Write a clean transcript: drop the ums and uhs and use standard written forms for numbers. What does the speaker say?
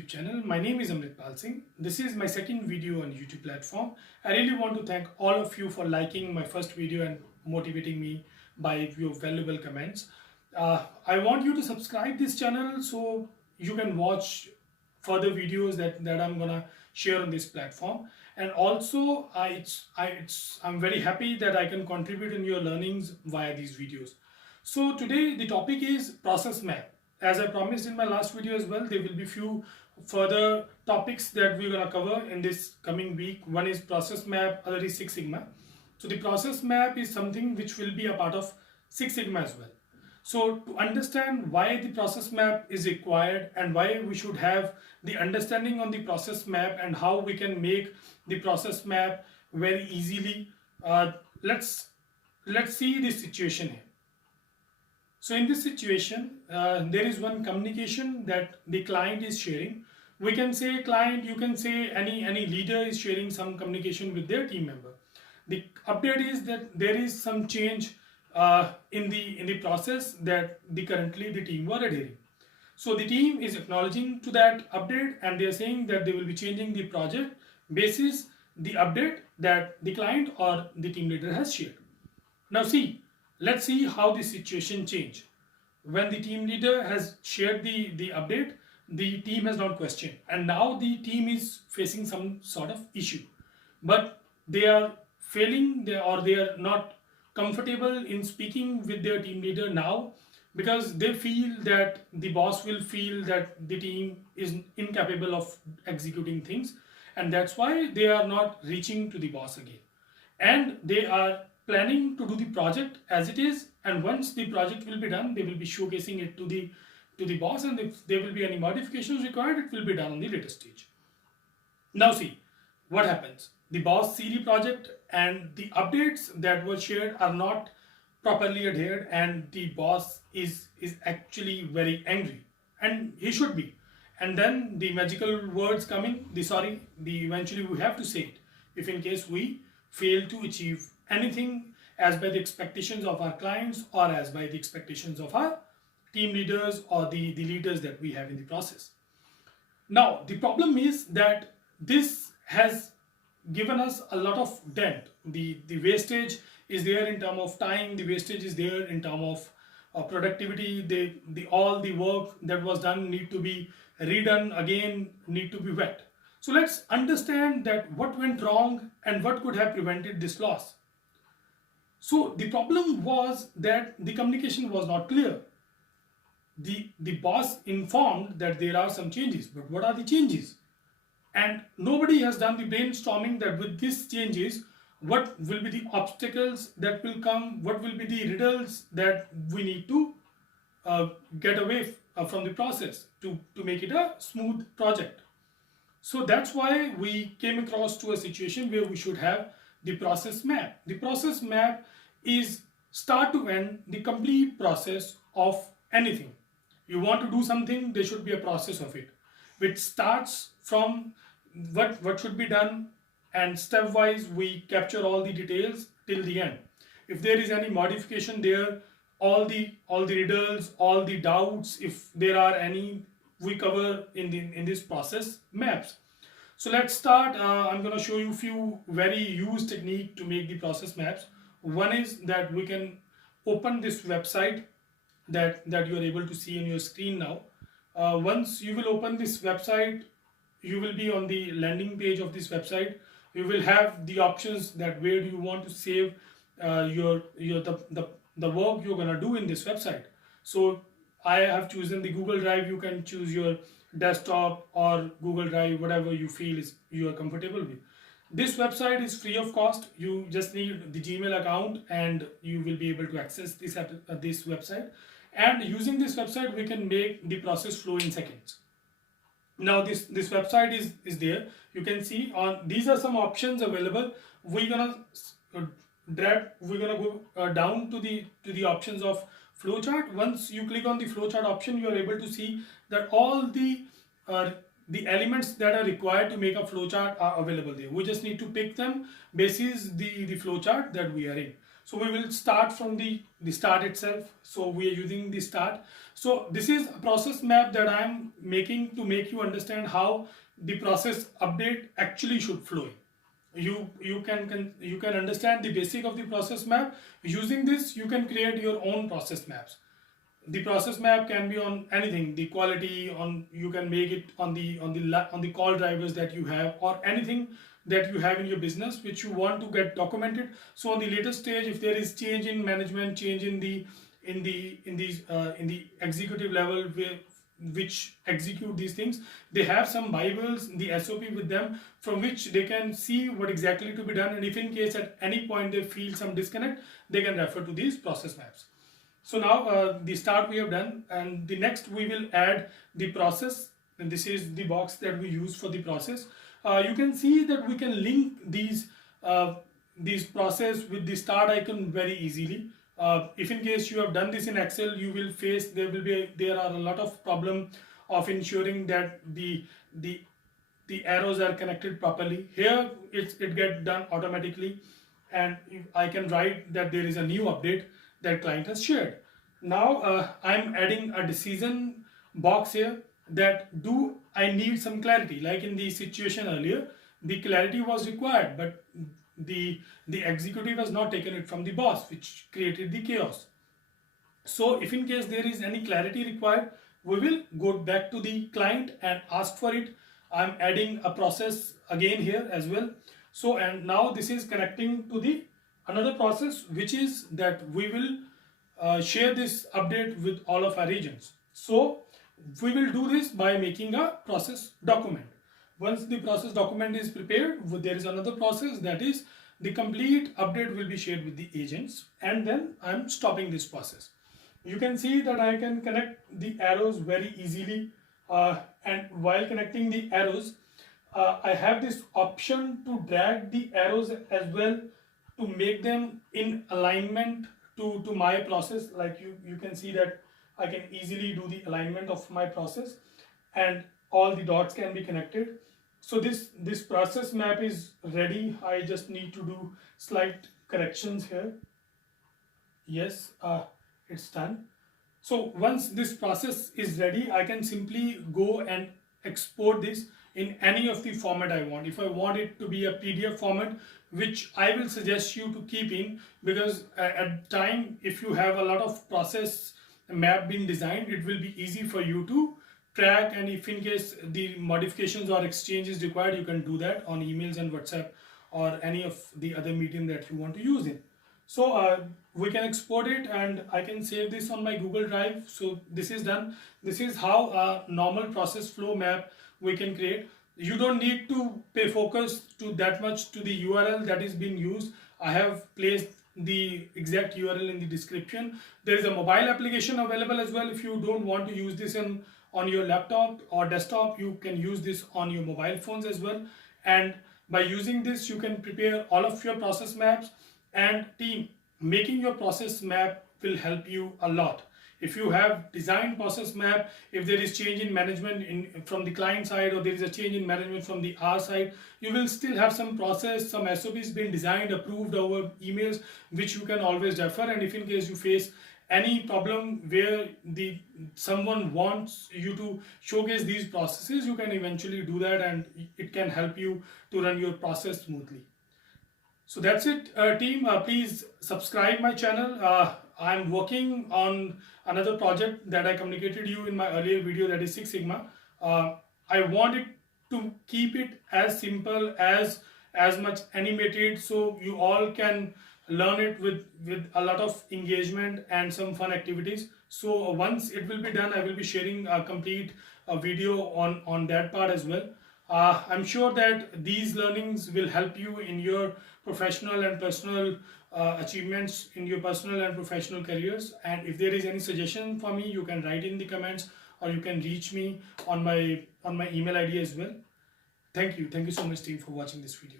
YouTube channel. My name is Amritpal Singh. This is my second video on YouTube platform. I really want to thank all of you for liking my first video and motivating me by your valuable comments. I want you to subscribe this channel so you can watch further videos that I'm gonna share on this platform. And also I'm very happy that I can contribute in your learnings via these videos. So today the topic is process map. As I promised in my last video as well, there will be few further topics that we're gonna cover in this coming week. One is process map, other is Six Sigma. So the process map is something which will be a part of Six Sigma as well. So to understand why the process map is required and why we should have the understanding on the process map and how we can make the process map very easily, let's see this situation here. So in this situation, there is one communication that the client is sharing. We can say client, you can say any leader is sharing some communication with their team member. The update is that there is some change in the process that currently the team were adhering. So the team is acknowledging to that update and they are saying that they will be changing the project basis the update that the client or the team leader has shared. Now let's see how the situation changed. When the team leader has shared the update, the team has not questioned, and now the team is facing some sort of issue, but they are failing or they are not comfortable in speaking with their team leader now because they feel that the boss will feel that the team is incapable of executing things, and that's why they are not reaching to the boss again, and they are planning to do the project as it is, and once the project will be done, they will be showcasing it to the boss, and if there will be any modifications required, it will be done on the later stage. Now see what happens. The boss see the project and the updates that were shared are not properly adhered, and the boss is actually very angry, and he should be. And then the magical words coming, eventually we have to say it if in case we fail to achieve anything as by the expectations of our clients or as by the expectations of our team leaders or the leaders that we have in the process. Now the problem is that this has given us a lot of dent. The wastage is there in terms of time, the wastage is there in terms of productivity, all the work that was done need to be redone again, need to be wet. So let's understand that what went wrong and what could have prevented this loss. So the problem was that the communication was not clear. The boss informed that there are some changes, but what are the changes? And nobody has done the brainstorming that with these changes, what will be the obstacles that will come, what will be the riddles that we need to get away from the process to make it a smooth project. So that's why we came across to a situation where we should have the process map. The process map is start to end the complete process of anything. You want to do something, there should be a process of it, which starts from what should be done, and stepwise we capture all the details till the end. If there is any modification there, all the riddles, all the doubts, if there are any, we cover in this process maps. So let's start. I'm going to show you a few very used technique to make the process maps. One is that we can open this website that you are able to see on your screen now. Once you will open this website, you will be on the landing page of this website. You will have the options that where do you want to save the work you're gonna do in this website. So I have chosen the Google Drive. You can choose your desktop or Google Drive, whatever you feel is you are comfortable with. This website is free of cost. You just need the Gmail account and you will be able to access this website. And using this website, we can make the process flow in seconds. Now this website is there. You can see on these are some options available. We're gonna go down to the options of flowchart. Once you click on the flowchart option, you are able to see that all the elements that are required to make a flowchart are available there. We just need to pick them basis the flowchart that we are in. So we will start from the start itself. So we are using the start. So this is a process map that I am making to make you understand how the process update actually should flow. You can understand the basic of the process map. Using this, you can create your own process maps. The process map can be on anything, the quality on, you can make it on the call drivers that you have, or anything that you have in your business which you want to get documented. So on the later stage, if there is change in management, change in the executive level which execute these things, they have some bibles, the SOP with them, from which they can see what exactly to be done, and if in case at any point they feel some disconnect, they can refer to these process maps. So now the start we have done, and the next we will add the process, and this is the box that we use for the process. You can see that we can link these process with the start icon very easily. If in case you have done this in Excel, you will face there are a lot of problem of ensuring that the arrows are connected properly. Here it gets done automatically, and I can write that there is a new update that client has shared. Now I'm adding a decision box here, that do I need some clarity. Like in the situation earlier, the clarity was required, but the executive has not taken it from the boss, which created the chaos. So if in case there is any clarity required, we will go back to the client and ask for it. I'm adding a process again here as well. So, and now this is connecting to the another process, which is that we will share this update with all of our regions. So we will do this by making a process document. Once the process document is prepared, there is another process, that is the complete update will be shared with the agents, and then I'm stopping this process. You can see that I can connect the arrows very easily, and while connecting the arrows, I have this option to drag the arrows as well to make them in alignment to my process. Like you can see that I can easily do the alignment of my process, and all the dots can be connected. So this process map is ready. I just need to do slight corrections here. Yes, it's done. So once this process is ready, I can simply go and export this in any of the format I want. If I want it to be a PDF format, which I will suggest you to keep in, because at time if you have a lot of process map being designed, it will be easy for you to track, and if in case the modifications or exchanges required, you can do that on emails and WhatsApp or any of the other medium that you want to use it. So we can export it, and I can save this on my Google Drive. So this is done. This is how a normal process flow map we can create. You don't need to pay focus to that much to the URL that is being used. I have placed the exact URL in the description. There is a mobile application available as well. If you don't want to use this on your laptop or desktop, you can use this on your mobile phones as well. And by using this, you can prepare all of your process maps. And team, making your process map will help you a lot. If you have designed process map, if there is change in management from the client side, or there is a change in management from the our side, you will still have some process, some SOPs been designed, approved over emails, which you can always refer. And if in case you face any problem where someone wants you to showcase these processes, you can eventually do that, and it can help you to run your process smoothly. So that's it, team. Please subscribe my channel. I'm working on another project that I communicated you in my earlier video, that is Six Sigma. I want it to keep it as simple, as much animated, so you all can learn it with a lot of engagement and some fun activities. So once it will be done, I will be sharing a complete video on that part as well. I'm sure that these learnings will help you in your professional and personal achievements, in your personal and professional careers. And if there is any suggestion for me, you can write in the comments, or you can reach me on my email ID as well. Thank you so much, team, for watching this video.